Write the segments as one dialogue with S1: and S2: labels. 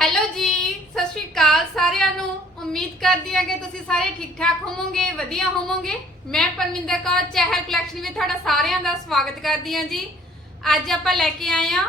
S1: Hello ਜੀ, ਸਤਿ ਸ਼੍ਰੀ ਅਕਾਲ ਸਾਰਿਆਂ ਨੂੰ। ਉਮੀਦ ਕਰਦੀ ਹਾਂ ਕਿ ਤੁਸੀਂ ਸਾਰੇ ਠੀਕ ਠਾਕ ਹੋਵੋਗੇ, ਵਧੀਆ ਹੋਵੋਗੇ। ਮੈਂ ਪਰਮਿੰਦਰ ਕੌਰ, ਚਹਿਲ ਕਲੈਕਸ਼ਨ ਵਿੱਚ ਤੁਹਾਡਾ ਸਾਰਿਆਂ ਦਾ ਸਵਾਗਤ ਕਰਦੀ ਹਾਂ ਜੀ। ਅੱਜ ਆਪਾਂ ਲੈ ਕੇ ਆਏ ਆ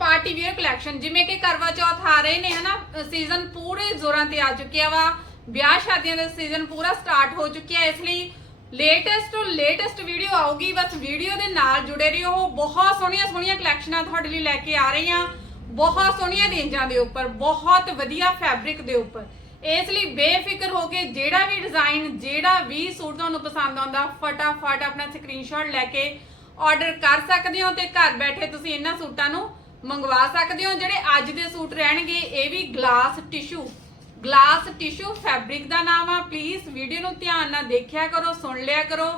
S1: ਪਾਰਟੀ ਵੇਅਰ ਕਲੈਕਸ਼ਨ ਜਿਵੇਂ ਕਿ ਕਰਵਾ ਚੌਥ ਆ ਰਹੇ ਨੇ, ਹਨਾ? ਸੀਜ਼ਨ ਪੂਰੇ ਜ਼ੋਰਾਂ ਤੇ ਆ ਚੁੱਕਿਆ ਵਾ। ਵਿਆਹ ਸ਼ਾਦੀਆਂ ਦਾ ਸੀਜ਼ਨ ਪੂਰਾ ਸਟਾਰਟ ਹੋ ਚੁੱਕਿਆ ਇਸ ਲਈ ਲੇਟੈਸਟ ਤੋਂ ਲੇਟੈਸਟ ਵੀਡੀਓ ਆਊਗੀ। ਬਸ ਵੀਡੀਓ ਦੇ ਨਾਲ ਜੁੜੇ ਰਹੋ। ਬਹੁਤ ਸੋਹਣੀਆਂ ਸੋਹਣੀਆਂ ਕਲੈਕਸ਼ਨਾਂ ਤੁਹਾਡੇ ਲਈ ਲੈ ਕੇ ਆ ਰਹੀ ਹਾਂ। ਬਹੁਤ ਸੋਹਣੀਆਂ ਰੇਂਜਾਂ ਦੇ ਉੱਪਰ, ਬਹੁਤ ਵਧੀਆ ਫੈਬਰਿਕ ਦੇ ਉੱਪਰ। ਇਸ ਲਈ ਬੇਫਿਕਰ ਹੋ ਕੇ ਜਿਹੜਾ ਵੀ ਡਿਜ਼ਾਈਨ ਜਿਹੜਾ ਵੀ ਸੂਟ ਤੁਹਾਨੂੰ ਪਸੰਦ ਆਉਂਦਾ, ਫਟਾਫਟ ਆਪਣਾ ਸਕਰੀਨਸ਼ਾਟ ਲੈ ਕੇ ਆਰਡਰ ਕਰ ਸਕਦੇ ਹੋ ਤੇ ਘਰ ਬੈਠੇ ਤੁਸੀਂ ਇਹਨਾਂ ਸੂਟਾਂ ਨੂੰ ਮੰਗਵਾ ਸਕਦੇ ਹੋ, ਜਿਹੜੇ ਅੱਜ ਦੇ ਸੂਟ ਰਹਿਣਗੇ। ਇਹ ਵੀ glass tissue glass tissue fabric ਦਾ ਨਾਮ ਆ। ਪਲੀਜ਼ ਵੀਡੀਓ ਨੂੰ ਧਿਆਨ ਨਾਲ ਦੇਖਿਆ ਕਰੋ, ਸੁਣ ਲਿਆ ਕਰੋ।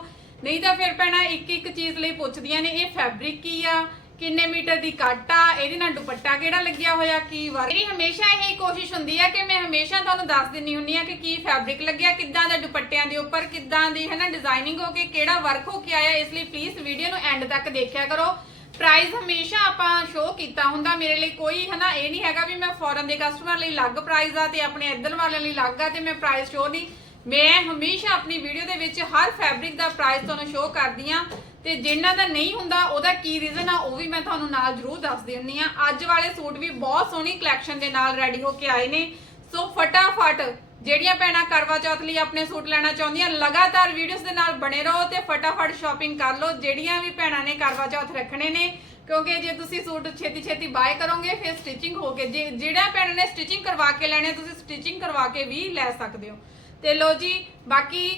S1: ਨਹੀਂ ਤਾਂ ਫਿਰ ਪੈਣਾ ਇੱਕ ਇੱਕ ਚੀਜ਼ ਲਈ ਪੁੱਛਦੀਆਂ ਨੇ, ਇਹ ਫੈਬਰਿਕ ਕੀ ਆ? ਕਿੰਨੇ ਮੀਟਰ ਦੀ ਕੱਟ ਆ, ਇਹਦੇ ਨਾਲ ਦੁਪੱਟਾ ਕਿਹੜਾ ਲੱਗਿਆ ਹੋਇਆ, ਕੀ ਵਰ ਮੇਰੀ ਹਮੇਸ਼ਾ ਇਹ ਕੋਸ਼ਿਸ਼ ਹੁੰਦੀ ਆ ਕਿ ਮੈਂ ਹਮੇਸ਼ਾ ਤੁਹਾਨੂੰ ਦੱਸ ਦਿੰਨੀ ਹੁੰਨੀ ਆ ਕਿ ਕੀ ਫੈਬਰਿਕ ਲੱਗਿਆ, ਕਿੱਦਾਂ ਦੇ ਦੁਪੱਟਿਆਂ ਦੇ ਉੱਪਰ, ਕਿੱਦਾਂ ਦੀ ਹੈ ਨਾ ਡਿਜ਼ਾਈਨਿੰਗ ਹੋ ਕੇ ਕਿਹੜਾ ਵਰਕ ਹੋ ਕੇ ਆਇਆ, ਇਸ ਲਈ ਪਲੀਜ਼ ਵੀਡੀਓ ਨੂੰ ਐਂਡ ਤੱਕ ਦੇਖਿਆ ਕਰੋ। ਪ੍ਰਾਈਸ ਹਮੇਸ਼ਾ ਆਪਾਂ ਸ਼ੋਅ ਕੀਤਾ ਹੁੰਦਾ, ਮੇਰੇ ਲਈ ਕੋਈ, ਹਨਾ, ਇਹ ਨਹੀਂ ਹੈਗਾ ਵੀ ਮੈਂ ਫੋਰਨ ਦੇ ਕਸਟਮਰ ਲਈ ਅਲੱਗ ਪ੍ਰਾਈਸ ਆ ਤੇ ਆਪਣੇ ਇੱਧਰ ਵਾਲਿਆਂ ਲਈ ਅਲੱਗ ਆ ਤੇ ਮੈਂ ਪ੍ਰਾਈਸ ਸ਼ੋਅ ਨਹੀਂ। ਮੈਂ ਹਮੇਸ਼ਾ ਆਪਣੀ ਵੀਡੀਓ ਦੇ ਵਿੱਚ ਹਰ ਫੈਬਰਿਕ ਦਾ ਪ੍ਰਾਈਸ ਤੁਹਾਨੂੰ ਸ਼ੋਅ ਕਰਦੀ ਆ ਤੇ ਜਿਨ੍ਹਾਂ ਦਾ ਨਹੀਂ ਹੁੰਦਾ ਉਹਦਾ ਕੀ ਰੀਜ਼ਨ ਆ, ਉਹ ਵੀ ਮੈਂ ਤੁਹਾਨੂੰ ਨਾਲ ਜ਼ਰੂਰ ਦੱਸ ਦਿੰਦੀ ਆ ਅੱਜ ਵਾਲੇ ਸੂਟ ਵੀ ਬਹੁਤ ਸੋਹਣੀ ਕਲੈਕਸ਼ਨ ਦੇ ਨਾਲ ਰੈਡੀ ਹੋ ਕੇ ਆਏ ਨੇ। ਸੋ ਫਟਾਫਟ ਜਿਹੜੀਆਂ ਭੈਣਾਂ ਕਰਵਾ ਚੌਥ ਲਈ ਆਪਣੇ ਸੂਟ ਲੈਣਾ ਚਾਹੁੰਦੀਆਂ, ਲਗਾਤਾਰ ਵੀਡੀਓਜ਼ ਦੇ ਨਾਲ ਬਣੇ ਰਹੋ ਤੇ ਫਟਾਫਟ ਸ਼ਾਪਿੰਗ ਕਰ ਲਓ। ਜਿਹੜੀਆਂ ਵੀ ਭੈਣਾਂ ਨੇ ਕਰਵਾ ਚੌਥ ਰੱਖਣੇ ਨੇ, ਕਿਉਂਕਿ ਜੇ ਤੁਸੀਂ ਸੂਟ ਛੇਤੀ ਛੇਤੀ ਬਾਏ ਕਰੋਗੇ, ਫਿਰ ਸਟਿਚਿੰਗ ਹੋ ਕੇ, ਜੇ ਜਿਹੜਾ ਭੈਣਾਂ ਨੇ ਸਟਿਚਿੰਗ ਕਰਵਾ ਕੇ ਲੈਣੇ, ਤੁਸੀਂ ਸਟਿਚਿੰਗ ਕਰਵਾ ਕੇ ਵੀ ਲੈ ਸਕਦੇ ਹੋ। ਤੇ ਲੋ ਜੀ, ਬਾਕੀ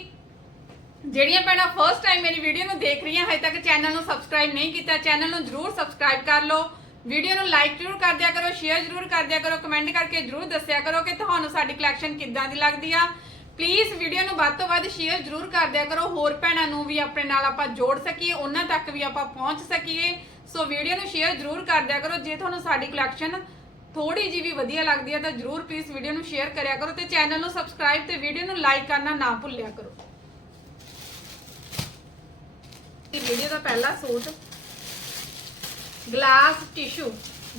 S1: ਜਿਹੜੀਆਂ ਭੈਣਾਂ ਫਰਸਟ ਟਾਈਮ ਮੇਰੀ ਵੀਡੀਓ ਨੂੰ ਦੇਖ ਰਹੀਆਂ, ਹਜੇ ਤੱਕ ਚੈਨਲ ਨੂੰ ਸਬਸਕ੍ਰਾਈਬ ਨਹੀਂ ਕੀਤਾ ਚੈਨਲ ਨੂੰ ਜਰੂਰ ਸਬਸਕ੍ਰਾਈਬ ਕਰ ਲਓ। ਵੀਡੀਓ ਨੂੰ ਲਾਈਕ ਜਰੂਰ ਕਰ ਦਿਆ ਕਰੋ ਸ਼ੇਅਰ ਜਰੂਰ ਕਰ ਦਿਆ ਕਰੋ ਕਮੈਂਟ ਕਰਕੇ ਜਰੂਰ ਦੱਸਿਆ ਕਰੋ ਕਿ ਤੁਹਾਨੂੰ ਸਾਡੀ ਕਲੈਕਸ਼ਨ ਕਿੱਦਾਂ ਦੀ ਲੱਗਦੀ ਆ। ਪਲੀਜ਼ ਵੀਡੀਓ ਨੂੰ ਵੱਧ ਤੋਂ ਵੱਧ ਸ਼ੇਅਰ ਜਰੂਰ ਕਰ ਦਿਆ ਕਰੋ, ਹੋਰ ਭੈਣਾਂ ਨੂੰ ਵੀ ਆਪਣੇ ਨਾਲ ਆਪਾਂ ਜੋੜ ਸਕੀਏ, ਉਹਨਾਂ ਤੱਕ ਵੀ ਆਪਾਂ ਪਹੁੰਚ ਸਕੀਏ। ਸੋ ਵੀਡੀਓ ਨੂੰ ਸ਼ੇਅਰ ਜਰੂਰ ਕਰ ਦਿਆ ਕਰੋ, ਜੇ ਤੁਹਾਨੂੰ ਸਾਡੀ ਕਲੈਕਸ਼ਨ ਥੋੜੀ ਜੀ ਵੀ ਵਧੀਆ ਲੱਗਦੀ ਹੈ ਤਾਂ ਜਰੂਰ ਪਲੀਜ਼ ਵੀਡੀਓ ਨੂੰ ਸ਼ੇਅਰ ਕਰਿਆ ਕਰੋ ਤੇ ਚੈਨਲ ਨੂੰ ਸਬਸਕ੍ਰਾਈਬ ਤੇ ਵੀਡੀਓ ਨੂੰ ਲਾਈਕ ਕਰਨਾ ਨਾ ਭੁੱਲਿਆ ਕਰੋ। ਇਹ ਵੀਡੀਓ ਦਾ ਪਹਿਲਾ suit glass tissue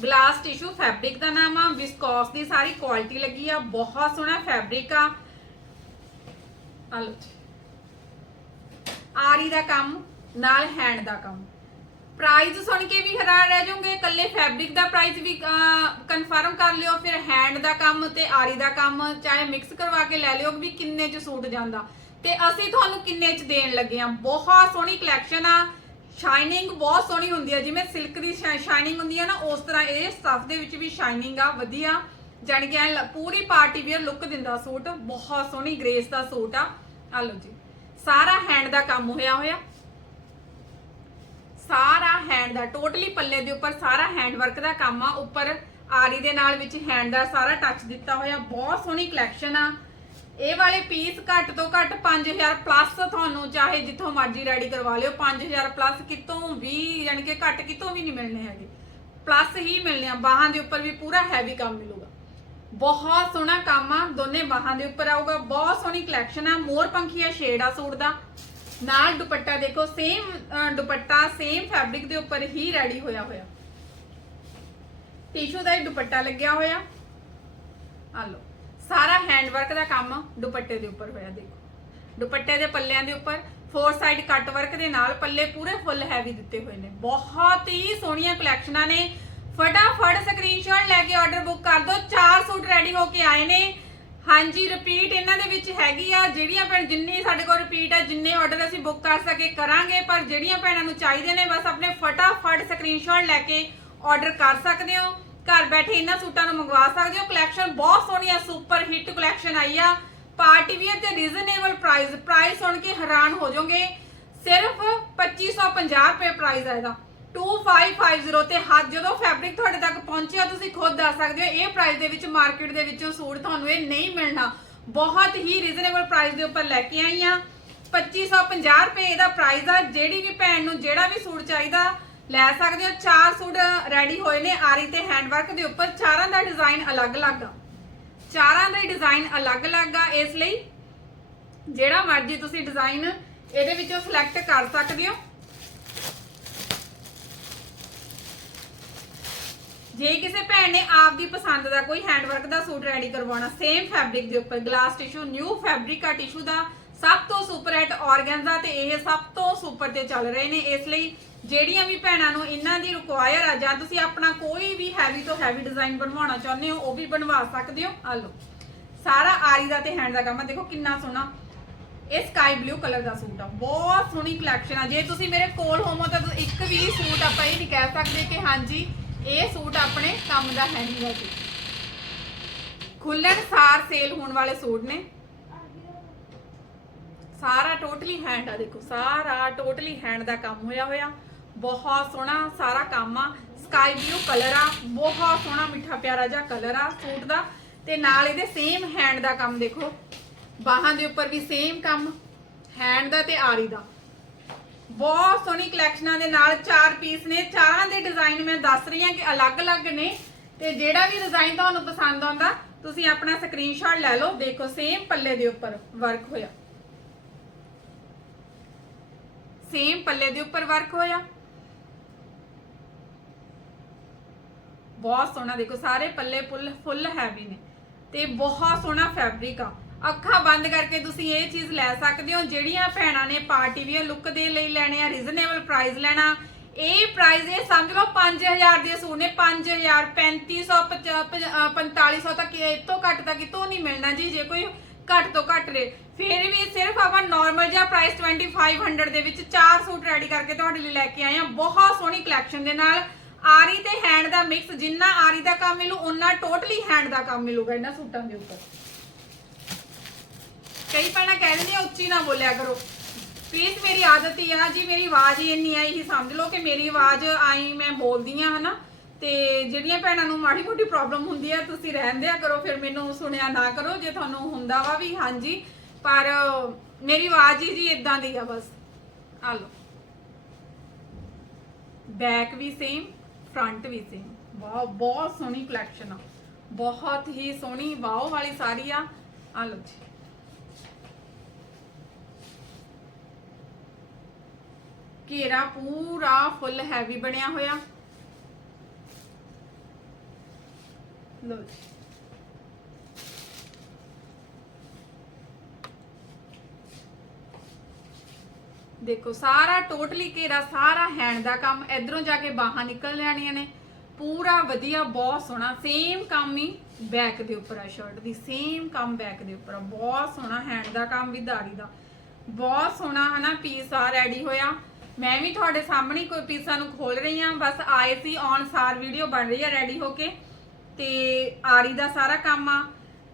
S1: glass tissue fabric ਦਾ ਨਾਮ ਆ ਵਿਸਕੋਸ ਦੀ ਸਾਰੀ ਕੁਆਲਿਟੀ ਲੱਗੀ ਆ, ਬਹੁਤ ਸੋਹਣਾ ਫੈਬਰਿਕ ਆ। ਆ ਆਰੀ ਦਾ ਕੰਮ, ਨਾਲ ਹੈਂਡ ਦਾ ਕੰਮ। ਪ੍ਰਾਈਸ ਸੁਣ ਕੇ ਵੀ ਹੈਰਾਨ ਰਹਿ ਜਾਓਗੇ, ਇਕੱਲੇ ਫੈਬਰਿਕ ਦਾ ਪ੍ਰਾਈਸ ਵੀ ਕਨਫਰਮ ਕਰ ਲਿਓ, ਫਿਰ ਹੈਂਡ ਦਾ ਕੰਮ ਤੇ ਆਰੀ ਦਾ ਕੰਮ, ਚਾਹੇ ਮਿਕਸ ਕਰਵਾ ਕੇ ਲੈ ਲਿਓ ਵੀ ਕਿੰਨੇ ਚ ਸੂਟ ਜਾਂਦਾ। ਤੇ ਅਸੀਂ ਤੁਹਾਨੂੰ ਕਿੰਨੇ ਚ ਦੇਣ ਲੱਗੇ ਆ ਬਹੁਤ ਸੋਹਣੀ ਕਲੈਕਸ਼ਨ ਆ। ਸ਼ਾਈਨਿੰਗ ਬਹੁਤ ਸੋਹਣੀ ਹੁੰਦੀ ਆ, ਜਿਵੇਂ ਸਿਲਕ ਦੀ ਸ਼ਾਈਨਿੰਗ ਹੁੰਦੀ ਆ ਨਾ, ਉਸ ਤਰ੍ਹਾਂ ਇਹ ਸਟਫ ਦੇ ਵਿੱਚ ਵੀ ਸ਼ਾਈਨਿੰਗ ਆ, ਵਧੀਆ। ਜਾਣੀ ਕਿ ਐਂ ਲ- ਪੂਰੀ ਪਾਰਟੀ ਵੇਅਰ ਲੁੱਕ ਦਿੰਦਾ ਸੂਟ, ਬਹੁਤ ਸੋਹਣੀ ਗ੍ਰੇਸ ਦਾ ਸੂਟ ਆ। ਆ ਲਓ ਜੀ। ਸਾਰਾ ਹੈਂਡ ਦਾ ਕੰਮ ਹੋਇਆ ਹੋਇਆ। ਸਾਰਾ ਹੈਂਡ ਦਾ ਟੋਟਲੀ ਪੱਲੇ ਦੇ ਉੱਪਰ ਸਾਰਾ ਹੈਂਡ ਵਰਕ ਦਾ ਕੰਮ ਆ। ਉੱਪਰ ਆਰੀ ਦੇ ਨਾਲ ਵਿੱਚ ਹੈਂਡ ਦਾ ਸਾਰਾ ਟੱਚ ਦਿੱਤਾ ਹੋਇਆ। ਬਹੁਤ ਸੋਹਣੀ ਕਲੈਕਸ਼ਨ ਆ। ਇਹ ਵਾਲੇ ਪੀਸ ਘੱਟ ਤੋਂ ਘੱਟ 5000 ਪਲੱਸ ਤੁਹਾਨੂੰ ਚਾਹੇ ਜਿੱਥੋਂ ਮਰਜ਼ੀ ਰੈਡੀ ਕਰਵਾ ਲਿਓ। 5000 ਪਲੱਸ ਕਿਤੋਂ ਵੀ ਯਾਨੀ ਕਿ ਘੱਟ ਕਿਤੋਂ ਵੀ ਨਹੀਂ ਮਿਲਣੇ ਹੈਗੇ। ਪਲੱਸ ਹੀ ਮਿਲਣੇ ਆ। ਬਾਹਾਂ ਦੇ ਉੱਪਰ ਵੀ ਪੂਰਾ ਹੈਵੀ ਕੰਮ ਮਿਲੂਗਾ। ਬਹੁਤ ਸੋਹਣਾ ਕੰਮ ਆ। ਦੋਨੇ ਬਾਹਾਂ ਦੇ ਉੱਪਰ ਆਊਗਾ। ਬਹੁਤ ਸੋਹਣੀ ਕਲੈਕਸ਼ਨ ਆ। ਮੋਰ ਪੰਖੀਆ ਸ਼ੇਡ ਆ ਸੂਟ ਦਾ। ਨਾਲ ਦੁਪੱਟਾ ਦੇਖੋ ਸੇਮ ਦੁਪੱਟਾ ਸੇਮ ਫੈਬਰਿਕ ਦੇ ਉੱਪਰ ਹੀ ਰੈਡੀ ਹੋਇਆ ਹੋਇਆ। ਟਿਸ਼ੂ ਦਾ ਹੀ ਦੁਪੱਟਾ ਲੱਗਿਆ ਹੋਇਆ। ਆ ਲਓ, ਸਾਰਾ ਹੈਂਡ ਵਰਕ ਦਾ ਕੰਮ ਦੁਪੱਟੇ ਦੇ ਉੱਪਰ ਹੋਇਆ, ਦੇਖੋ। ਦੁਪੱਟੇ ਦੇ ਪੱਲਿਆਂ ਦੇ ਉੱਪਰ ਫੋਰ ਸਾਈਡ ਕੱਟ ਵਰਕ ਦੇ ਨਾਲ ਪੱਲੇ ਪੂਰੇ ਫੁੱਲ ਹੈਵੀ ਦਿੱਤੇ ਹੋਏ ਨੇ। ਬਹੁਤ ਹੀ ਸੋਹਣੀਆਂ ਕਲੈਕਸ਼ਨਾਂ ਨੇ। ਫਟਾਫਟ ਸਕਰੀਨਸ਼ਾਟ ਲੈ ਕੇ ਆਰਡਰ ਬੁੱਕ ਕਰ ਦਿਓ। ਚਾਰ ਸੂਟ ਰੈਡੀ ਹੋ ਕੇ ਆਏ ਨੇ। ਹਾਂਜੀ ਰਿਪੀਟ ਇਹਨਾਂ ਦੇ ਵਿੱਚ ਹੈਗੀ ਆ, ਜਿਹੜੀਆਂ ਭੈਣ ਜਿੰਨੀ ਸਾਡੇ ਕੋਲ ਰਿਪੀਟ ਆ, ਜਿੰਨੇ ਆਰਡਰ ਅਸੀਂ ਬੁੱਕ ਕਰ ਸਕੇ, ਕਰਾਂਗੇ, ਪਰ ਜਿਹੜੀਆਂ ਭੈਣਾਂ ਨੂੰ ਚਾਹੀਦੇ ਨੇ, ਬਸ ਆਪਣੇ ਫਟਾਫਟ ਸਕਰੀਨਸ਼ਾਟ ਲੈ ਕੇ ਆਰਡਰ ਕਰ ਸਕਦੇ ਹੋ। ਘਰ ਬੈਠੇ ਇਹਨਾਂ ਸੂਟਾਂ ਨੂੰ ਮੰਗਵਾ ਸਕਦੇ ਹੋ। ਕਲੈਕਸ਼ਨ ਬਹੁਤ ਸੋਹਣੀ ਆ ਸੁਪਰ ਹਿੱਟ ਕਲੈਕਸ਼ਨ ਆਈ ਆ। ਪਾਰਟੀ ਵੀਅਰ ਤੇ ਰੀਜ਼ਨੇਬਲ ਪ੍ਰਾਈਸ ਪ੍ਰਾਈਸ ਸੁਣ ਕੇ ਹੈਰਾਨ ਹੋ ਜਾਓਗੇ। ਸਿਰਫ 2550 ਰੁਪਏ ਪ੍ਰਾਈਸ ਹੈ ਇਹਦਾ। 2550 ਤੇ ਹੱਦ ਜਦੋਂ ਫੈਬਰਿਕ ਤੁਹਾਡੇ ਤੱਕ ਪਹੁੰਚਿਆ, ਤੁਸੀਂ ਖੁਦ ਦੱਸ ਸਕਦੇ ਹੋ, ਇਹ ਪ੍ਰਾਈਸ ਦੇ ਵਿੱਚ ਮਾਰਕੀਟ ਦੇ ਵਿੱਚੋਂ ਸੂਟ ਤੁਹਾਨੂੰ ਇਹ ਨਹੀਂ ਮਿਲਣਾ। ਬਹੁਤ ਹੀ ਰੀਜ਼ਨੇਬਲ ਪ੍ਰਾਈਸ ਦੇ ਉੱਪਰ ਲੈ ਕੇ ਆਈ ਆ 2550 ਰੁਪਏ ਇਹਦਾ ਪ੍ਰਾਈਸ ਆ, ਜਿਹੜੀ ਵੀ ਭੈਣ ਨੂੰ ਜਿਹੜਾ ਵੀ ਸੂਟ ਚਾਹੀਦਾ, ਲੈ ਸਕਦੇ ਹੋ। ਚਾਰ ਸੂਟ ਰੈਡੀ ਹੋਏ ਨੇ ਆਰੀ ਤੇ ਹੈਂਡਵਰਕ ਦੇ ਉੱਪਰ। ਚਾਰਾਂ ਦਾ ਡਿਜ਼ਾਈਨ ਅਲੱਗ-ਅਲੱਗ ਆ। ਚਾਰਾਂ ਦਾ ਹੀ ਡਿਜ਼ਾਈਨ ਅਲੱਗ-ਅਲੱਗ ਆ। ਇਸ ਲਈ ਜਿਹੜਾ ਮਰਜ਼ੀ ਤੁਸੀਂ ਡਿਜ਼ਾਈਨ ਇਹਦੇ ਵਿੱਚੋਂ ਸਿਲੈਕਟ ਕਰ ਸਕਦੇ ਹੋ। ਜੇ ਕਿਸੇ ਭੈਣ ਨੇ ਆਪਦੀ ਪਸੰਦ ਦਾ ਕੋਈ ਹੈਂਡਵਰਕ ਦਾ ਸੂਟ ਰੈਡੀ ਕਰਵਾਉਣਾ ਸੇਮ ਫੈਬਰਿਕ ਦੇ ਉੱਪਰ ਗਲਾਸ ਟਿਸ਼ੂ ਨਿਊ ਫੈਬਰਿਕ ਆ ਟਿਸ਼ੂ ਦਾ, ਸਭ ਤੋਂ ਸੁਪਰ ਐਟ ਆਰਗੈਂਜ਼ਾ ਤੇ ਇਹ ਸਭ ਤੋਂ ਸੁਪਰ ਤੇ ਚੱਲ ਰਹੇ ਨੇ। ਇਸ ਲਈ ਜਿਹੜੀਆਂ ਵੀ ਭੈਣਾਂ ਨੂੰ ਇਹਨਾਂ ਦੀ ਰਿਕੁਆਇਰ ਆ, ਜਾਂ ਤੁਸੀਂ ਆਪਣਾ ਕੋਈ ਵੀ ਹੈਵੀ ਤੋਂ ਹੈਵੀ ਡਿਜ਼ਾਈਨ ਬਣਵਾਉਣਾ ਚਾਹੁੰਦੇ ਹੋ, ਉਹ ਵੀ ਬਣਵਾ ਸਕਦੇ ਹੋ। ਆ ਲਓ, ਸਾਰਾ ਆਰੀ ਦਾ ਤੇ ਹੈਂਡ ਦਾ ਕੰਮ ਆ। ਦੇਖੋ ਕਿੰਨਾ ਸੋਹਣਾ, ਇਹ ਸਕਾਈ ਬਲੂ ਕਲਰ ਦਾ ਸੂਟ ਆ। ਬਹੁਤ ਸੋਹਣੀ ਕਲੈਕਸ਼ਨ ਆ। ਜੇ ਤੁਸੀਂ ਮੇਰੇ ਕੋਲ ਹੋਵੋ ਤਾਂ ਇੱਕ ਵੀ ਸੂਟ ਆਪਾਂ ਇਹ ਨਹੀਂ ਕਹਿ ਸਕਦੇ ਕਿ ਹਾਂਜੀ ਇਹ ਸੂਟ ਆਪਣੇ ਕੰਮ ਦਾ ਹੈ ਨਹੀਂ ਜੀ ਖੁੱਲਣ ਸਾਰ ਸੇਲ ਹੋਣ ਵਾਲੇ ਸੂਟ ਨੇ। ਸਾਰਾ ਟੋਟਲੀ ਹੈਂਡ ਆ ਦੇਖੋ, ਸਾਰਾ ਟੋਟਲੀ ਹੈਂਡ ਦਾ ਕੰਮ ਹੋਇਆ ਹੋਇਆ। ਬਹੁਤ ਸੋਹਣਾ ਸਾਰਾ ਕੰਮ ਆ। ਸਕਾਈ ਬਲੂ ਕਲਰ ਆ, ਬਹੁਤ ਸੋਹਣਾ ਮਿੱਠਾ ਪਿਆਰਾ ਜਿਹਾ ਕਲਰ ਆ ਸੂਟ ਦਾ। ਤੇ ਨਾਲ ਇਹਦੇ ਸੇਮ ਹੈਂਡ ਦਾ ਕੰਮ ਦੇਖੋ। ਬਾਹਾਂ ਦੇ ਉੱਪਰ ਵੀ ਸੇਮ ਕੰਮ ਹੈਂਡ ਦਾ ਤੇ ਆਰੀ ਦਾ। ਬਹੁਤ ਸੋਹਣੀ ਕਲੈਕਸ਼ਨਾਂ ਦੇ ਨਾਲ ਚਾਰ ਪੀਸ ਨੇ। ਚਾਰਾਂ ਦੇ ਡਿਜ਼ਾਈਨ ਮੈਂ ਦੱਸ ਰਹੀ ਹਾਂ ਕਿ ਅਲੱਗ-ਅਲੱਗ ਨੇ। ਤੇ ਜਿਹੜਾ ਵੀ ਡਿਜ਼ਾਈਨ ਤੁਹਾਨੂੰ ਪਸੰਦ ਆਉਂਦਾ, ਤੁਸੀਂ ਆਪਣਾ ਸਕਰੀਨਸ਼ਾਟ ਲੈ ਲਓ। ਦੇਖੋ ਸੇਮ ਪੱਲੇ ਦੇ ਉੱਪਰ ਵਰਕ ਹੋਇਆ। ਸੇਮ ਪੱਲੇ ਦੇ ਉੱਪਰ ਵਰਕ ਹੋਇਆ। ਬਹੁਤ ਸੋਹਣਾ, ਦੇਖੋ, ਸਾਰੇ ਪੱਲੇ ਫੁੱਲ ਫੁੱਲ ਹੈਵੀ ਨੇ। ਤੇ ਬਹੁਤ ਸੋਹਣਾ ਫੈਬਰਿਕ ਆ। ਅੱਖਾਂ ਬੰਦ ਕਰਕੇ ਤੁਸੀਂ ਇਹ ਚੀਜ਼ ਲੈ ਸਕਦੇ ਹੋ, ਜਿਹੜੀਆਂ ਭੈਣਾਂ ਨੇ ਪਾਰਟੀ ਵੀਅਰ ਲੁੱਕ ਦੇ ਲਈ ਲੈਣੇ ਆ ਰੀਜ਼ਨੇਬਲ ਪ੍ਰਾਈਸ ਲੈਣਾ। ਇਹ ਪ੍ਰਾਈਸ ਇਹ ਸਮਝ ਲਓ 5000 ਦੇ ਸੂਟ ਨੇ 5000 3500 4500 ਤੱਕ ਇਹ ਤੋਂ ਘੱਟ ਤਾਂ ਕਿਤੋਂ ਨਹੀਂ ਮਿਲਣਾ ਜੀ, ਜੇ ਕੋਈ ਘੱਟ ਤੋਂ ਘੱਟ ਰੇ। ਫਿਰ ਵੀ ਸਿਰਫ ਆਪਾਂ ਨਾਰਮਲ ਜਿਹਾ ਪ੍ਰਾਈਸ 2500 ਦੇ ਵਿੱਚ ਚਾਰ ਸੂਟ ਰੈਡੀ ਕਰਕੇ ਤੁਹਾਡੇ ਲਈ ਲੈ ਕੇ ਆਏ ਆ। ਬਹੁਤ ਸੋਹਣੀ ਕਲੈਕਸ਼ਨ ਦੇ ਨਾਲ ਆਰੀ ਤੇ ਹੈਂਡ ਦਾ ਮਿਕਸ ਜਿੰਨਾ ਆਰੀ ਦਾ ਕੰਮ ਮਿਲੂ ਉਹਨਾਂ ਟੋਟਲੀ ਹੈਂਡ ਦਾ ਕੰਮ ਮਿਲੂਗਾ ਇਹਨਾਂ ਸੂਟਾਂ ਦੇ ਉੱਪਰ। ਕਈ ਪਹਿਲਾਂ ਕਹਿ ਦਿੰਦੇ ਆ, ਉੱਚੀ ਨਾ ਬੋਲਿਆ ਕਰੋ। ਪਲੀਜ਼ ਮੇਰੀ ਆਦਤ ਹੀ ਆ ਜੀ ਮੇਰੀ ਆਵਾਜ਼ ਹੀ ਇੰਨੀ ਆਈ ਹੀ ਸਮਝ ਲਓ ਕਿ ਮੇਰੀ ਆਵਾਜ਼ ਆਈ ਮੈਂ ਬੋਲਦੀ ਆ, ਹਨਾ। ਤੇ ਜਿਹੜੀਆਂ ਭੈਣਾਂ ਨੂੰ ਮਾੜੀ ਮੋਟੀ ਪ੍ਰੋਬਲਮ ਹੁੰਦੀ ਆ, ਤੁਸੀਂ ਰਹਿਣ ਦਿਆ ਕਰੋ, ਫਿਰ ਮੈਨੂੰ ਸੁਣਿਆ ਨਾ ਕਰੋ, ਜੇ ਤੁਹਾਨੂੰ ਹੁੰਦਾ ਵਾ ਵੀ ਹਾਂਜੀ, ਪਰ ਮੇਰੀ ਆਵਾਜ਼ ਹੀ ਜੀ ਇਦਾਂ ਦੀ ਆ ਬਸ। ਆ ਲਓ। ਬੈਕ ਵੀ ਸੇਮ ਫਰੰਟ ਵੀ ਸੇਮ ਵਾਓ ਬਹੁਤ ਸੋਹਣੀ ਕਲੈਕਸ਼ਨ ਆ। ਬਹੁਤ ਹੀ ਸੋਹਣੀ, ਵਾਓ ਵਾਲੀ ਸਾੜੀ ਆ। ਆ ਲਓ ਜੀ। ਘੇਰਾ ਪੂਰਾ ਫੁੱਲ ਹੈਵੀ ਬਣਿਆ ਹੋਇਆ। ਲਓ ਦੇਖੋ, ਸਾਰਾ ਟੋਟਲੀ ਘੇਰਾ, ਸਾਰਾ ਹੈਂਡ ਦਾ ਕੰਮ ਇਧਰੋਂ ਜਾ ਕੇ ਬਾਹਾਂ ਨਿਕਲ ਜਾਣੀਆਂ ਨੇ। ਪੂਰਾ ਵਧੀਆ, ਬਹੁਤ ਸੋਹਣਾ ਸੇਮ ਕੰਮ ਹੀ ਬੈਕ ਦੇ ਉੱਪਰ ਆ ਸ਼ਰਟ ਦੀ ਸੇਮ ਕੰਮ ਬੈਕ ਦੇ ਉੱਪਰ ਆ। ਬਹੁਤ ਸੋਹਣਾ ਹੈਂਡ ਦਾ ਕੰਮ ਵੀ ਦਾੜੀ ਦਾ। ਬਹੁਤ ਸੋਹਣਾ ਹਨਾ ਪੀਸ ਆ ਰੈਡੀ ਹੋਇਆ। ਮੈਂ ਵੀ ਤੁਹਾਡੇ ਸਾਹਮਣੇ ਹੀ ਕੋਈ ਪੀਸਾਂ ਨੂੰ ਖੋਲ ਰਹੀ ਹਾਂ। ਬਸ ਆਏ ਸੀ ਔਨ ਸਾਰ ਵੀਡੀਓ ਬਣ ਰਹੀ ਆ ਰੈਡੀ ਹੋ ਕੇ। ਤੇ ਆਰੀ ਦਾ ਸਾਰਾ ਕੰਮ ਆ।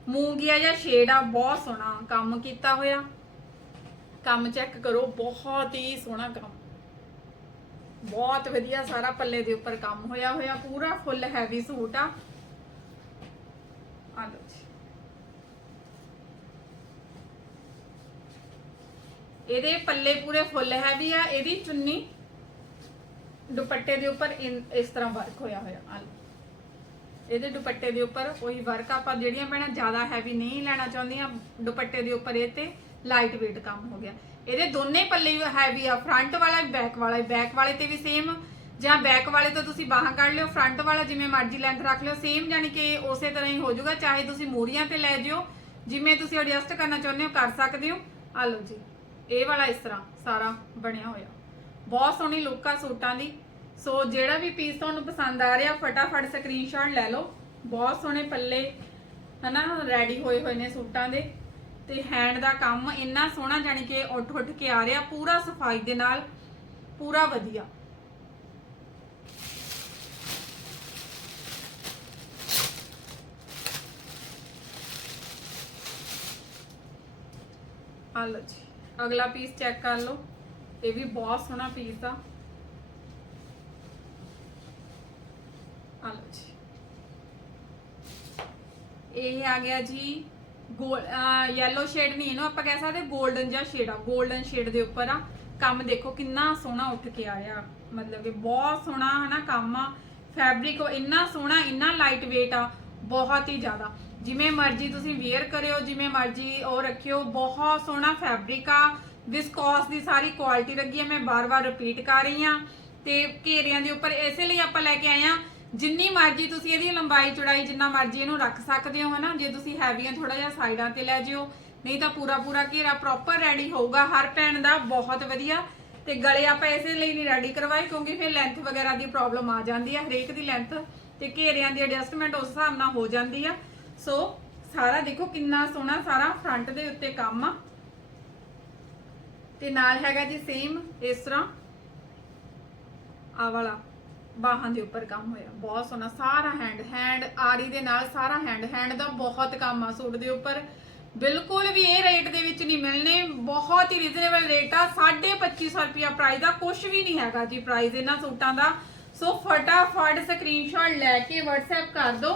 S1: ਮੂੰਗੀਆ ਜਾਂ ਸ਼ੇਡ ਆ, ਬਹੁਤ ਸੋਹਣਾ ਕੰਮ ਕੀਤਾ ਹੋਇਆ। ਕੰਮ ਚੈੱਕ ਕਰੋ, ਬਹੁਤ ਹੀ ਸੋਹਣਾ ਕੰਮ। ਬਹੁਤ ਵਧੀਆ ਸਾਰਾ ਪੱਲੇ ਦੇ ਉੱਪਰ ਕੰਮ ਹੋਇਆ ਹੋਇਆ, ਪੂਰਾ ਫੁੱਲ ਹੈਵੀ ਸੂਟ ਆ। ਆ ਲਓ ਜੀ ਇਹਦੇ ਪੱਲੇ ਪੂਰੇ ਫੁੱਲ ਹੈਵੀ ਆ, ਇਹਦੀ ਚੁੰਨੀ ਦੁਪੱਟੇ ਦੇ ਉੱਪਰ ਇਸ ਤਰ੍ਹਾਂ ਵਰਕ ਹੋਇਆ ਹੋਇਆ ਆ ਇਹਦੇ ਦੁਪੱਟੇ ਦੇ ਉੱਪਰ ਉਹੀ ਵਰਕ ਆਪਾਂ ਜਿਹੜੀਆਂ ਭੈਣਾਂ ਜ਼ਿਆਦਾ ਹੈਵੀ ਨਹੀਂ ਲੈਣਾ ਚਾਹੁੰਦੀਆਂ, ਦੁਪੱਟੇ ਦੇ ਉੱਪਰ ਇਹ ਤੇ ਲਾਈਟ weight ਕੰਮ ਹੋ ਗਿਆ। ਇਹਦੇ ਦੋਨੇ ਪੱਲੇ ਹੈਵੀ ਆ ਫਰੰਟ ਵਾਲਾ ਬੈਕ ਵਾਲਾ ਬੈਕ ਵਾਲੇ ਤੇ ਵੀ ਸੇਮ ਜਾਂ ਬੈਕ ਵਾਲੇ ਤੋਂ ਤੁਸੀਂ ਬਾਹਾਂ ਕੱਢ ਲਿਓ ਫਰੰਟ ਵਾਲਾ ਜਿਵੇਂ ਮਰਜ਼ੀ ਲੈਂਥ ਰੱਖ ਲਿਓ ਸੇਮ ਯਾਨੀ ਕਿ ਉਸੇ ਤਰ੍ਹਾਂ ਹੀ ਹੋ ਜਾਊਗਾ, ਚਾਹੇ ਤੁਸੀਂ ਮੂਰੀਆਂ ਤੇ ਲੈ ਜਿਓ, ਜਿਵੇਂ ਤੁਸੀਂ ਐਡਜਸਟ ਕਰਨਾ ਚਾਹੁੰਦੇ ਹੋ, ਕਰ ਸਕਦੇ ਹੋ। ਆ ਲਓ ਜੀ। ਇਹ ਵਾਲਾ ਇਸ ਤਰ੍ਹਾਂ ਸਾਰਾ ਬਣਿਆ ਹੋਇਆ। ਬਹੁਤ ਸੋਹਣੀ ਲੁੱਕ ਆ ਸੂਟਾਂ ਦੀ। ਸੋ ਜਿਹੜਾ ਵੀ ਪੀਸ ਤੁਹਾਨੂੰ ਪਸੰਦ ਆ ਰਿਹਾ, ਫਟਾਫਟ ਸਕਰੀਨਸ਼ਾਟ ਲੈ ਲਓ। ਬਹੁਤ ਸੋਹਣੇ ਪੱਲੇ, ਹਨਾ ਰੈਡੀ ਹੋਏ ਹੋਏ ਨੇ ਸੂਟਾਂ ਦੇ। ਤੇ ਹੈਂਡ ਦਾ ਕੰਮ ਇੰਨਾ ਸੋਹਣਾ ਜਾਨੀ ਕਿ ਉੱਠ ਉੱਠ ਕੇ ਆ ਰਿਹਾ, ਪੂਰਾ ਸਫ਼ਾਈ ਦੇ ਨਾਲ, ਪੂਰਾ ਵਧੀਆ। ਆ ਲਓ ਜੀ। ਅਗਲਾ ਪੀਸ ਚੈੱਕ ਕਰ ਲਓ। ਇਹ ਵੀ ਬਹੁਤ ਸੋਹਣਾ ਪੀਸ ਆ। ਆ ਲਓ ਜੀ। ਇਹ ਆ ਗਿਆ ਜੀ ਗੋਲ ਯੈਲੋ ਸ਼ੇਡ ਨਹੀਂ, ਇਹਨੂੰ ਆਪਾਂ ਕਹਿ ਸਕਦੇ 골ਡਨ ਜਿਹਾ ਸ਼ੇਡ ਆ। 골ਡਨ ਸ਼ੇਡ ਦੇ ਉੱਪਰ ਆ। ਕੰਮ ਦੇਖੋ ਕਿੰਨਾ ਸੋਹਣਾ ਉੱਠ ਕੇ ਆਇਆ। ਮਤਲਬ ਕਿ ਬਹੁਤ ਸੋਹਣਾ ਹਨਾ ਕੰਮ ਆ। ਫੈਬਰਿਕ ਇੰਨਾ ਸੋਹਣਾ, ਇੰਨਾ ਲਾਈਟ weight ਆ। ਬਹੁਤ ਹੀ ਜ਼ਿਆਦਾ। ਜਿਵੇਂ ਮਰਜ਼ੀ ਤੁਸੀਂ ਵੇਅਰ ਕਰਿਓ, ਜਿਵੇਂ ਮਰਜ਼ੀ ਉਹ ਰੱਖਿਓ, ਬਹੁਤ ਸੋਹਣਾ ਫੈਬਰਿਕ ਆ। ਵਿਸਕੋਸ ਦੀ ਸਾਰੀ ਕੁਆਲਿਟੀ ਲੱਗੀ ਆ, ਮੈਂ ਬਾਰ-ਬਾਰ ਰਿਪੀਟ ਕਰ ਰਹੀ ਆ ਤੇ ਘੇਰਿਆਂ ਦੇ ਉੱਪਰ ਇਸੇ ਲਈ ਆਪਾਂ ਲੈ ਕੇ ਆਏ ਆ ਜਿੰਨੀ ਮਰਜ਼ੀ ਤੁਸੀਂ ਇਹਦੀ ਲੰਬਾਈ, ਚੌੜਾਈ, ਜਿੰਨਾ ਮਰਜ਼ੀ ਇਹਨੂੰ ਰੱਖ ਸਕਦੇ ਹੋ, ਹਨਾ? ਜੇ ਤੁਸੀਂ ਹੈਵੀਆਂ ਥੋੜਾ ਜਿਹਾ ਸਾਈਡਾਂ ਤੇ ਲੈ ਜਿਓ। ਨਹੀਂ ਤਾਂ ਪੂਰਾ ਪੂਰਾ ਘੇਰਾ ਪ੍ਰੋਪਰ ਰੈਡੀ ਹੋਊਗਾ। ਹਰ ਭੈਣ ਦਾ ਬਹੁਤ ਵਧੀਆ। ਤੇ ਗਲੇ ਆਪਾਂ ਇਸੇ ਲਈ ਨਹੀਂ ਰੈਡੀ ਕਰਵਾਏ, ਕਿਉਂਕਿ ਫਿਰ ਲੈਂਥ ਵਗੈਰਾ ਦੀ ਪ੍ਰੋਬਲਮ ਆ ਜਾਂਦੀ ਹੈ ਹਰੇਕ ਦੀ ਲੈਂਥ ਤੇ ਘੇਰਿਆਂ ਦੀ ਐਡਜਸਟਮੈਂਟ ਉਸ ਹਿਸਾਬ ਨਾਲ ਹੋ ਜਾਂਦੀ ਆ। ਸੋ ਸਾਰਾ ਦੇਖੋ ਕਿੰਨਾ ਸੋਹਣਾ, ਸਾਰਾ ਫਰੰਟ ਦੇ ਉੱਤੇ ਕੰਮ ਆ। ਤੇ ਨਾਲ ਹੈਗਾ ਜੀ ਸੇਮ ਇਸ ਤਰ੍ਹਾਂ। ਆ ਵਾਲਾ ਬਾਹਾਂ ਦੇ ਉੱਪਰ ਕੰਮ ਹੋਇਆ, ਬਹੁਤ ਸੋਹਣਾ, ਸਾਰਾ ਹੈਂਡ ਹੈਂਡ ਆਰੀ ਦੇ ਨਾਲ ਸਾਰਾ ਹੈਂਡ ਹੈਂਡ ਦਾ ਬਹੁਤ ਕੰਮ ਆ ਸੂਟ ਦੇ ਉੱਪਰ। ਬਿਲਕੁਲ ਵੀ ਇਹ ਰੇਟ ਦੇ ਵਿੱਚ ਨਹੀਂ ਮਿਲਨੇ ਬਹੁਤ ਹੀ ਰੀਜ਼ਨੇਬਲ ਰੇਟ ਆ 2550 ਰੁਪਿਆ ਪ੍ਰਾਈਸ ਦਾ ਕੁਝ ਵੀ ਨਹੀਂ ਹੈਗਾ ਜੀ ਪ੍ਰਾਈਸ ਇਹਨਾਂ ਸੂਟਾਂ ਦਾ। ਸੋ ਫਟਾਫਟ ਸਕਰੀਨਸ਼ਾਟ ਲੈ ਕੇ WhatsApp ਕਰ ਦਿਓ।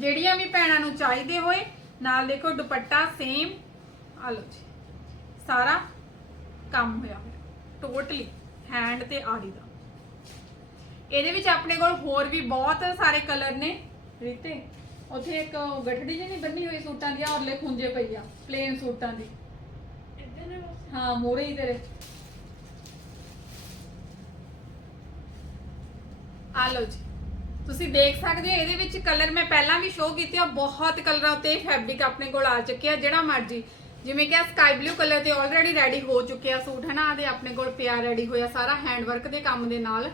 S1: ਜਿਹੜੀਆਂ ਵੀ ਭੈਣਾਂ ਨੂੰ ਚਾਹੀਦੇ ਹੋਏ ਨਾਲ ਦੇਖੋ ਦੁਪੱਟਾ ਸੇਮ ਆ ਲਓ ਜੀ ਸਾਰਾ ਕੰਮ ਹੋਇਆ ਹੋਇਆ ਟੋਟਲੀ ਹੈਂਡ ਤੇ ਆਰੀ ਦਾ। ਇਹਦੇ ਵਿੱਚ ਆਪਣੇ ਕੋਲ ਹੋਰ ਵੀ ਬਹੁਤ ਸਾਰੇ ਕਲਰ ਨੇ। ਰੀਤੇ ਉੱਥੇ ਇੱਕ ਗਠੜੀ ਜਿਹੀ ਨਹੀਂ ਬੰਨੀ ਹੋਈ ਸੂਟਾਂ ਦੀ ਔਰਲੇ ਖੁੰਝੇ ਪਈ ਆ ਪਲੇਨ ਸੂਟਾਂ ਦੀ। ਹਾਂ ਮੋਰੇ ਹੀ ਤੇਰੇ। ਆ ਲਓ ਜੀ ਤੁਸੀਂ ਦੇਖ ਸਕਦੇ ਹੋ, ਇਹਦੇ ਵਿੱਚ ਕਲਰ ਮੈਂ ਪਹਿਲਾਂ ਵੀ ਸ਼ੋਅ ਕੀਤੇ ਆ, ਬਹੁਤ ਕਲਰਾਂ ਉੱਤੇ ਫੈਬਰਿਕ ਆਪਣੇ ਕੋਲ ਆ ਚੁੱਕਿਆ ਜਿਹੜਾ ਮਰਜ਼ੀ। ਜਿਵੇਂ ਕਿ ਸਕਾਈ ਬਲੂ ਕਲਰ ਤੇ ਆਲਰੇਡੀ ਰੈਡੀ ਹੋ ਚੁੱਕਿਆ ਸੂਟ ਹੈ ਨਾ ਆਦੇ ਆਪਣੇ ਕੋਲ ਪਿਆ ਰੈਡੀ ਹੋਇਆ ਸਾਰਾ ਹੈਂਡ ਵਰਕ ਦੇ ਕੰਮ ਦੇ ਨਾਲ।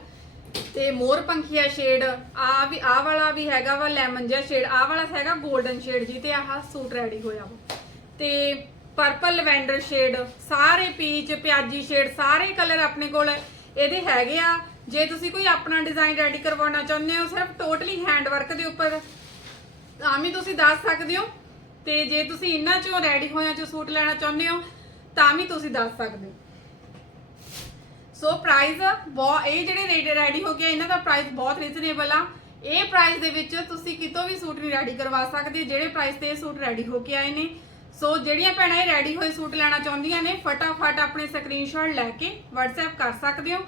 S1: ਤੇ ਮੋਰ ਪੰਖੀਆ ਸ਼ੇਡ ਆ ਵੀ ਆ ਵਾਲਾ ਵੀ ਹੈਗਾ ਵਾ ਲੈਮਨ ਜਿਹਾ ਸ਼ੇਡ ਆ ਵਾਲਾ ਹੈਗਾ 골ਡਨ ਸ਼ੇਡ ਜੀ, ਤੇ ਆਹ ਸੂਟ ਰੈਡੀ ਹੋਇਆ ਵਾ। ਤੇ ਪਰਪਲ ਲਵੈਂਡਰ ਸ਼ੇਡ ਸਾਰੇ ਪੀਚ ਪਿਆਜੀ ਸ਼ੇਡ ਸਾਰੇ ਕਲਰ ਆਪਣੇ ਕੋਲ ਇਹਦੇ ਹੈਗੇ ਆ। ਜੇ ਤੁਸੀਂ ਕੋਈ ਆਪਣਾ ਡਿਜ਼ਾਈਨ ਰੈਡੀ ਕਰਵਾਉਣਾ ਚਾਹੁੰਦੇ ਹੋ, ਸਿਰਫ ਟੋਟਲੀ ਹੈਂਡ ਵਰਕ ਦੇ ਉੱਪਰ, ਤਾਂ ਵੀ ਤੁਸੀਂ ਦੱਸ ਸਕਦੇ ਹੋ। ਤੇ ਜੇ ਤੁਸੀਂ ਇਹਨਾਂ ਚੋਂ ਰੈਡੀ ਹੋਇਆ, ਚੋਂ ਸੂਟ ਲੈਣਾ ਚਾਹੁੰਦੇ ਹੋ, ਤਾਂ ਵੀ ਤੁਸੀਂ ਦੱਸ ਸਕਦੇ ਹੋ। ਸੋ ਪ੍ਰਾਈਸ ਬਹੁਤ ਇਹ ਜਿਹੜੇ ਰੈਡੀ ਹੋ ਗਿਆ ਇਹਨਾਂ ਦਾ ਪ੍ਰਾਈਸ ਬਹੁਤ ਰੀਜ਼ਨੇਬਲ ਆ। ਇਹ ਪ੍ਰਾਈਸ ਦੇ ਵਿੱਚ ਤੁਸੀਂ ਕਿਤੋਂ ਵੀ ਸੂਟ ਨਹੀਂ ਰੈਡੀ ਕਰਵਾ ਸਕਦੇ, ਜਿਹੜੇ ਪ੍ਰਾਈਸ ਤੇ ਇਹ ਸੂਟ ਰੈਡੀ ਹੋ ਕੇ ਆਏ ਨੇ। ਸੋ ਜਿਹੜੀਆਂ ਭੈਣਾਂ ਇਹ ਰੈਡੀ ਹੋਏ ਸੂਟ ਲੈਣਾ ਚਾਹੁੰਦੀਆਂ ਨੇ, ਫਟਾਫਟ ਆਪਣੇ ਸਕਰੀਨਸ਼ਾਟ ਲੈ ਕੇ WhatsApp ਕਰ ਸਕਦੇ ਹੋ।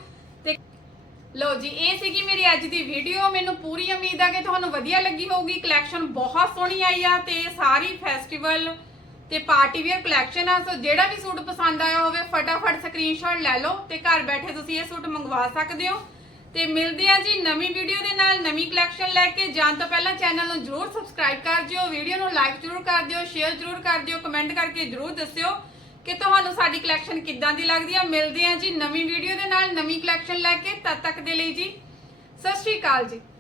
S1: ਤੇ ਲਓ ਜੀ, ਇਹ ਸੀਗੀ ਮੇਰੀ ਅੱਜ ਦੀ ਵੀਡੀਓ ਮੈਨੂੰ ਪੂਰੀ ਉਮੀਦ ਆ ਕਿ ਤੁਹਾਨੂੰ ਵਧੀਆ ਲੱਗੀ ਹੋਊਗੀ। ਕਲੈਕਸ਼ਨ ਬਹੁਤ ਸੋਹਣੀ ਆਈ ਆ ਤੇ ਸਾਰੀ ਫੈਸਟੀਵਲ ਤੇ ਪਾਰਟੀ ਵੇਅਰ ਕਲੈਕਸ਼ਨ ਆ। ਸੋ ਜਿਹੜਾ ਵੀ ਸੂਟ ਪਸੰਦ ਆਇਆ ਹੋਵੇ, ਫਟਾਫਟ ਸਕਰੀਨਸ਼ਾਟ ਲੈ ਲਓ ਤੇ ਘਰ ਬੈਠੇ ਤੁਸੀਂ ਇਹ ਸੂਟ ਮੰਗਵਾ ਸਕਦੇ ਹੋ। ਤੇ ਮਿਲਦੇ ਆ ਜੀ ਨਵੀਂ ਵੀਡੀਓ ਦੇ ਨਾਲ ਨਵੀਂ ਕਲੈਕਸ਼ਨ ਲੈ ਕੇ। ਜਾਣ ਤੋਂ ਪਹਿਲਾਂ ਚੈਨਲ ਨੂੰ ਜਰੂਰ ਸਬਸਕ੍ਰਾਈਬ ਕਰ ਦਿਓ। ਵੀਡੀਓ ਨੂੰ ਲਾਈਕ ਜਰੂਰ ਕਰ ਦਿਓ ਸ਼ੇਅਰ ਜਰੂਰ ਕਰ ਦਿਓ ਕਮੈਂਟ ਕਰਕੇ ਜਰੂਰ ਦੱਸਿਓ। ਕਿ ਤੁਹਾਨੂੰ ਸਾਡੀ ਕਲੈਕਸ਼ਨ ਕਿੱਦਾਂ ਦੀ ਲੱਗਦੀ ਆ? ਮਿਲਦੇ ਆ ਜੀ ਨਵੀਂ ਵੀਡੀਓ ਦੇ ਨਾਲ ਨਵੀਂ ਕਲੈਕਸ਼ਨ ਲੈ ਕੇ ਤਦ ਤੱਕ ਦੇ ਲਈ ਜੀ। ਸਤਿ ਸ਼੍ਰੀ ਅਕਾਲ ਜੀ।